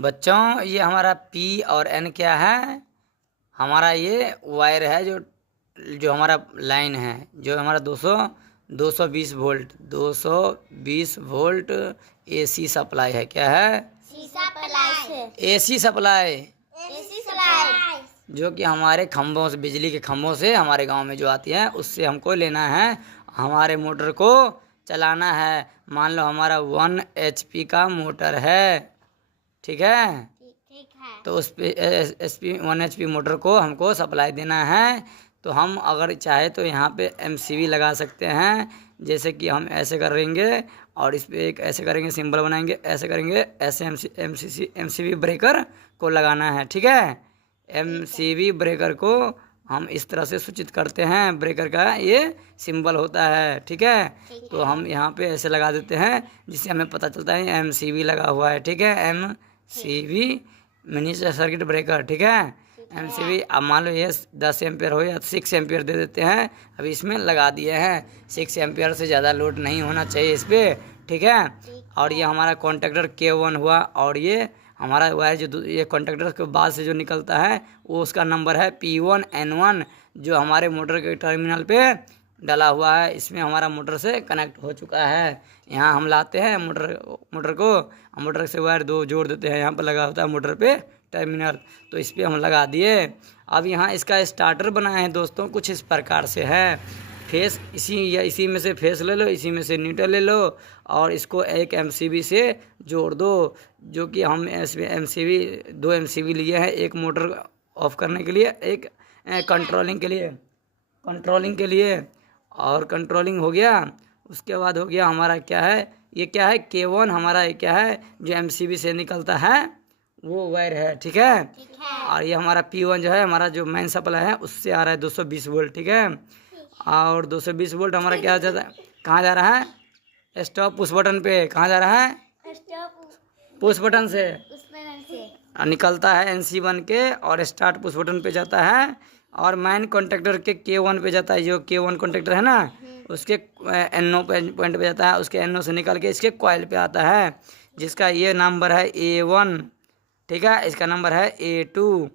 बच्चों ये हमारा पी और एन क्या है, हमारा ये वायर है जो जो हमारा लाइन है, जो हमारा 220 वोल्ट 220 वोल्ट एसी सप्लाई है। क्या है? एसी सप्लाई, जो कि हमारे खंभों से, बिजली के खंभों से हमारे गांव में जो आती है, उससे हमको लेना है, हमारे मोटर को चलाना है। मान लो हमारा 1 HP का मोटर है, ठीक है? तो उस पे 1 HP मोटर को हमको सप्लाई देना है। तो हम अगर चाहे तो यहाँ पे MCV लगा सकते हैं, जैसे कि हम ऐसे करेंगे और इस पे एक ऐसे करेंगे, सिंबल बनाएंगे, ऐसे करेंगे, ऐसे MCV ब्रेकर को लगाना है, ठीक है? MCV ब्रेकर को हम इस तरह से सूचित करते हैं, ब्रेकर का ये सिंबल होता है, ठीक है? तो हम यहाँ पे ऐसे लगा देते हैं जिससे हमें पता चलता है MCV लगा हुआ है, ठीक है? MCV मिनी सर्किट ब्रेकर, ठीक है? MCV अब मान लो ये 10 एम्पियर हो या 6 एम्पियर दे देते हैं, अभी इसमें लगा दिए हैं। 6 एम्पियर से ज़्यादा लोड नहीं होना चाहिए इस पर, ठीक है? और ये हमारा कॉन्टेक्टर K1 हुआ, और ये हमारा वायर जो ये कॉन्टेक्टर के बाद से जो निकलता है वो उसका नंबर है P1N1, जो हमारे मोटर के टर्मिनल पे डला हुआ है। इसमें हमारा मोटर से कनेक्ट हो चुका है। यहाँ हम लाते हैं मोटर को, मोटर से वायर 2 जोड़ देते हैं, यहाँ पर लगा होता है मोटर पे टर्मिनल, तो इस पर हम लगा दिए। अब यहाँ इसका स्टार्टर बनाए हैं दोस्तों, कुछ इस प्रकार से है। फेस इसी में से फेस ले लो, इसी में से न्यूट्रल ले लो, और इसको एक MCV से जोड़ दो, जो कि हम MCV 2 MCV लिए हैं, एक मोटर ऑफ करने के लिए, एक कंट्रोलिंग के लिए और कंट्रोलिंग हो गया। उसके बाद हो गया हमारा क्या है, ये क्या है K1 हमारा, ये क्या है जो MCV से निकलता है वो वायर है, ठीक है? और ये हमारा P1 जो है, हमारा जो मेन सप्लाई है, उससे आ रहा है 220 वोल्ट, ठीक है? और 220 वोल्ट हमारा क्या जाता है, कहाँ जा रहा है? स्टॉप पुश बटन पे। कहाँ जा रहा है? पुश बटन से निकलता है NC बन के, और स्टार्ट पुश बटन पे जाता है, और मेन कॉन्टेक्टर के K1 पे जाता है। जो K1 कॉन्टेक्टर है ना, उसके NO पॉइंट पे जाता है, उसके NO से निकल के इसके कॉइल पे आता है, जिसका ये नंबर है A1, ठीक है? इसका नंबर है A2।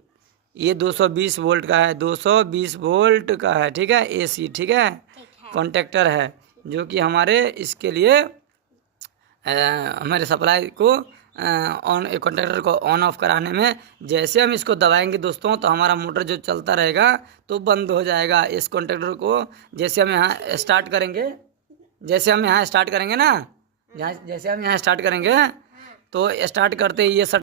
ये 220 वोल्ट का है, 220 वोल्ट का है, ठीक है? AC, ठीक है? कॉन्टेक्टर है, जो कि हमारे इसके लिए हमारे सप्लाई को कॉन्टेक्टर को ऑन ऑफ कराने में, जैसे हम इसको दबाएंगे दोस्तों, तो हमारा मोटर जो चलता रहेगा तो बंद हो जाएगा। इस कॉन्टेक्टर को जैसे हम यहाँ स्टार्ट करेंगे, जैसे हम यहाँ स्टार्ट करेंगे ना, जैसे हम यहाँ स्टार्ट करेंगे, तो स्टार्ट करते ही ये